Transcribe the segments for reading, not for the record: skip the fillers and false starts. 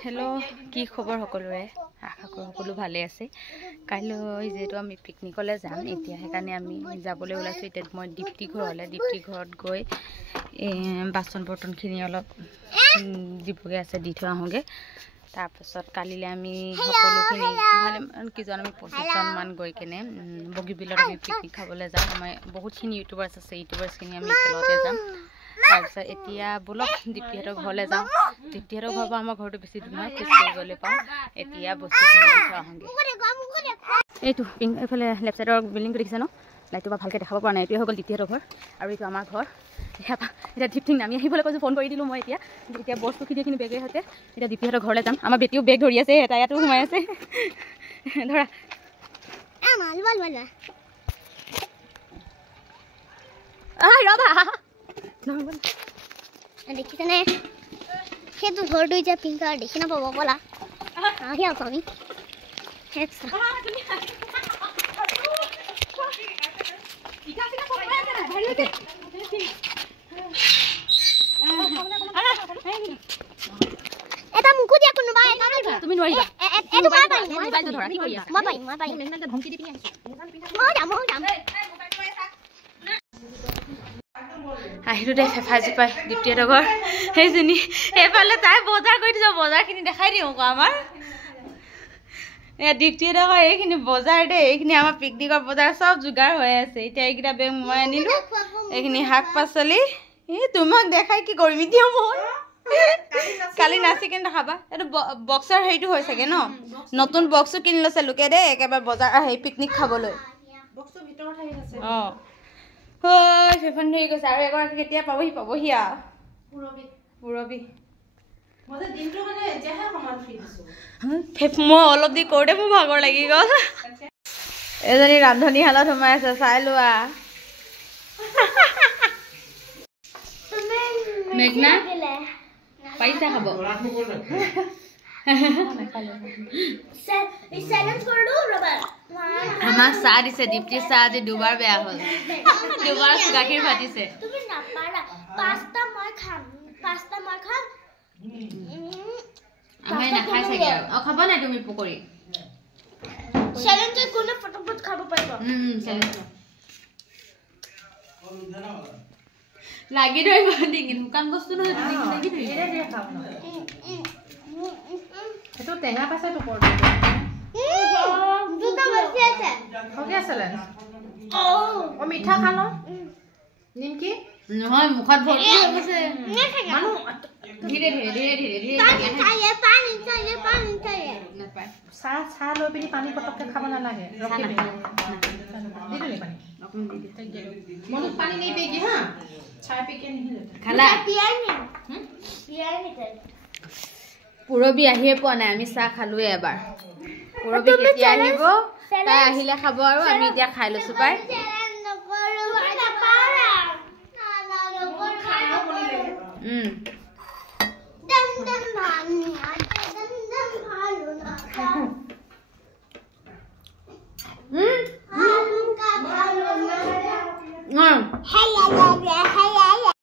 hello की खबर सकलोरे आशा करो सकलो भाले आछे काइলৈ जेतु आमी पिकनिकले जाम इतिया हेकाने आमी जाबले ओलाइছো इते মই दीप्ति घरत गई बासन बर्तनखिनि अलप दिबगे আছে দি থৈ আহোগে তাৰপিছত কালিলে আমি সকলোখিনি মানে কিজন আমি 25 জন মান গৈ কেনে বগীবিলত আমি পিকনিক খাবলৈ যাম মই বহুতখিনি ইউটিউবাৰ্স আছে ইউটিউবাৰ্সখিনি আমি একেলগে যাম তাৰপিছত এতিয়া বলক দীপ্তিহঁতৰ ঘৰলৈ যাওঁ দীপ্তিহঁতৰ ঘৰৰ পৰা আমাৰ ঘৰটো বেছি দূৰ নহয় খোজকাঢ়ি গ'লে পাওঁ এতিয়া বস্তুখিনি দি থৈ আহোঁগে এইটো এইফালে লেফ্ট চাইডৰ বিল্ডিংটো দেখিছে ন লাইটটো বা ভালকৈ দেখাব পৰা নাই এইটোৱে হৈ গ'ল দীপ্তিহঁতৰ ঘৰ আৰু এইটো আমাৰ ঘৰ এতিয়া দীপ্তিক নামি আহিবলৈ কৈছোঁ ফোন কৰি দিলোঁ মই এতিয়া বস্তুখিনি বেগে সৈতে এতিয়া দীপ্তিহঁতৰ ঘৰলৈ যাম আমাৰ বেটিও বেগ ধৰি আছে এটা ইয়াতো সোমাই আছে ধৰা ৰবা দেখিছেনে সেইটো ঘৰটো এতিয়া পিংক কালাৰ দেখি নাপাব ব'লা আহি আছো আমি এটা মুকু দিয়া কোনোবা এটা তুমি নোৱাৰিবা এইটো মই পাৰিম মোবাইলটো ধৰা কি কৰি আছা মই পাৰিম মেঘনাক ধমকি দি পিনি আহিছো মই যাম আহিলো দে ফেফাজি পাই দীপ্তিহঁতৰ ঘৰ সেইজনী এইফালে তাই বজাৰ কৰি দিছে বজাৰখিনি দেখাই দিওঁ আকৌ আমাৰ দীপ্তিহঁতৰ ঘৰ এইখিনি বজাৰ দেই এইখিনি আমাৰ পিকনিকৰ বজাৰ চব যোগাৰ হৈ আছে এতিয়া এইকেইটা বেগ মই আনিলোঁ এইখিনি শাক পাচলি তোমাক দেখাই কি কৰিম এতিয়া মই কালি নাচি কেনে দেখাবা এইটো বক্সৰ হেৰিটো হৈ চাগে ন নতুন বক্সো কিনি লৈছে লোকে দেই একেবাৰে বজাৰ হেৰি পিকনিক খাবলৈ বক্সৰ ভিতৰত আহি আছে অঁ হয় ফেফান ধৰি গৈছে আৰু এগৰাকী কেতিয়া পাবহি আৰু পুৰবী মই দিনটো মানে এতিয়াহে সমান ফ্ৰী দিছোঁ মই অলপ দি কৰোঁতে মোৰ ভাগৰ লাগি গ'ল এজনী ৰান্ধনীশালত সোমাই আছে চাই লোৱা মেঘনা পাৰিছা খাব আমাক চাহ দিছে দীপ্তিৰ চাহ আজি দুবাৰ বেয়া হ'ল দুবাৰ গাখীৰ ফাটিছে আমি নাখাই চাগে আৰু খাব নাই তুমি পকৰি লাগি ধৰিব ডিঙিত শুকান বস্তু নহয় লাগি ধৰিব সেইটো টেঙা পাইছে তো কৰ মিঠা খালো নিমকি নহয় মুখত ভৰ্তি হৈ গৈছে ধীৰে চাহ লৈ পিনি পানী পটককে খাব নালাগে পানী নি পেগি হা চাহ পেকে খালা পুৰবী আহিয়ে পোৱা নাই আমি চাহ খালোৱে এবাৰ পুৰবী কেতিয়া আহিব তাই আহিলে খাব আৰু আমি এতিয়া খাই লৈছো পাই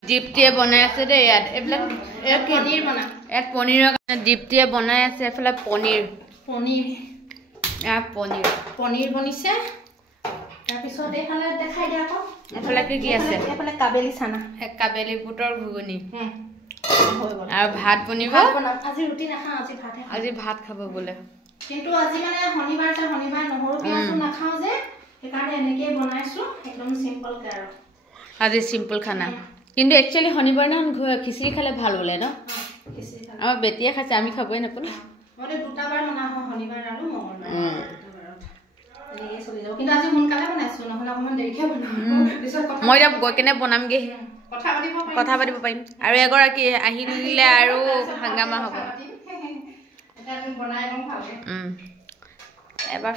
দীপ্তিয়ে বনাই আছে দেই ইয়াত এইবিলাক পনীৰ বনাই ইয়াত পনীৰৰ কাৰণে দীপ্তিয়ে বনাই আছে এইফালে পনীৰ বনিছে তাৰপিছত এইফালে দেখাই দিয়া আকৌ এইফালে কি আছে এইফালে কাবেলি চানা কাবেলি বুটৰ ঘুগুনি আৰু ভাত বনিব আজি ৰুটি নাখাওঁ আজি ভাত খাব বোলে কিন্তু আজি মানে শনিবাৰ নহৰু পিয়াজো নাখাওঁ যে সেইকাৰণে এনেকৈ বনাইছো একদম সিম্পল কে আৰু আজি সিম্পল খানা কিন্তু একচুয়ালি শনিবাৰ না খিচিৰি খালে ভাল বোলে ন আমাৰ বেটিয়ে খাইছে আমি খাবই নাপালো মই দুটা বাৰ বনা হয় শনিবাৰ আৰু মঙ্গলবাৰ এনেকৈ চলি যাব কিন্তু আজি সোনকালে বনাইছো নহ'লে অকণমান দেৰিকৈ বনাম মই এতিয়া গৈ কেনে বনামগে কথা পাতিব পাৰিম আৰু এগৰাকী আহিলে আৰু হাংগামা হ'ব এবাৰ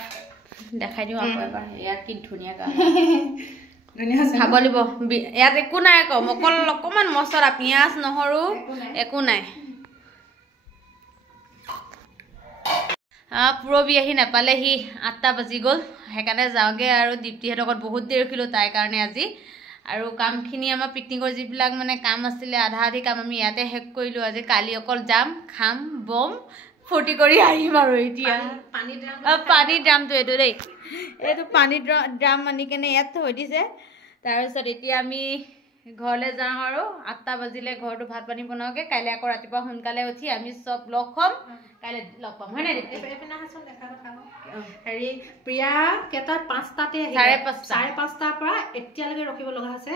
দেখাই দিওঁ আকৌ এবাৰ ইয়াত কি ধুনীয়া খাব লাগিব ইয়াত একো নাই আকৌ অকণমান মছলা পিঁয়াজ নহৰু একো নাই পুৰবী আহি নাপালেহি 8টা বাজি গ'ল সেইকাৰণে যাওঁগে আৰু দীপ্তিহঁতৰ ঘৰত বহুত দেৰি ৰখিলোঁ তাইৰ কাৰণে আজি আৰু কামখিনি আমাৰ পিকনিকৰ যিবিলাক মানে কাম আছিলে আধা আধি কাম আমি ইয়াতে শেষ কৰিলোঁ আজি কালি অকল যাম খাম বম ফূৰ্তি কৰি আহিম আৰু এতিয়া পানী ড্ৰাম পানীৰ ড্ৰামটো এইটো দেই এইটো পানীৰ ড্ৰাম আনি কেনে ইয়াত থৈ দিছে তাৰপিছত এতিয়া আমি ঘৰলৈ যাওঁ আৰু 8টা বাজিলে ঘৰটো ভাত পানী বনাওঁগে কাইলৈ আকৌ ৰাতিপুৱা সোনকালে উঠি আমি চব লগ হ'ম কাইলৈ লগ পাম হয় নাই হেৰি প্ৰিয়া কেইটাত 5টাতে 5:30টাৰ পৰা এতিয়ালৈকে ৰখিব লগা হৈছে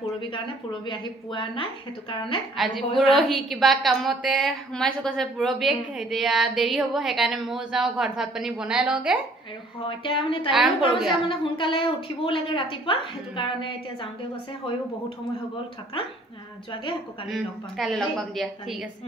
পুৰবীৰ কাৰণে পুৰবী আহি পোৱা নাই সেইটো কাৰণে আজি পুৰহি কিবা কামতে সোমাইছো কৈছে পুৰবীক এতিয়া দেৰি হ'ব সেইকাৰণে ময়ো যাওঁ ঘৰত ভাত পানী বনাই লওঁগে আৰু এতিয়া মানে তাই মানে সোনকালে উঠিবও লাগে ৰাতিপুৱা সেইটো কাৰণে এতিয়া যাওঁগে গৈছে হয়ও বহুত সময় হৈ গ'ল থকা যোৱাগে আকৌ কালি লগ পাম দিয়া ঠিক আছে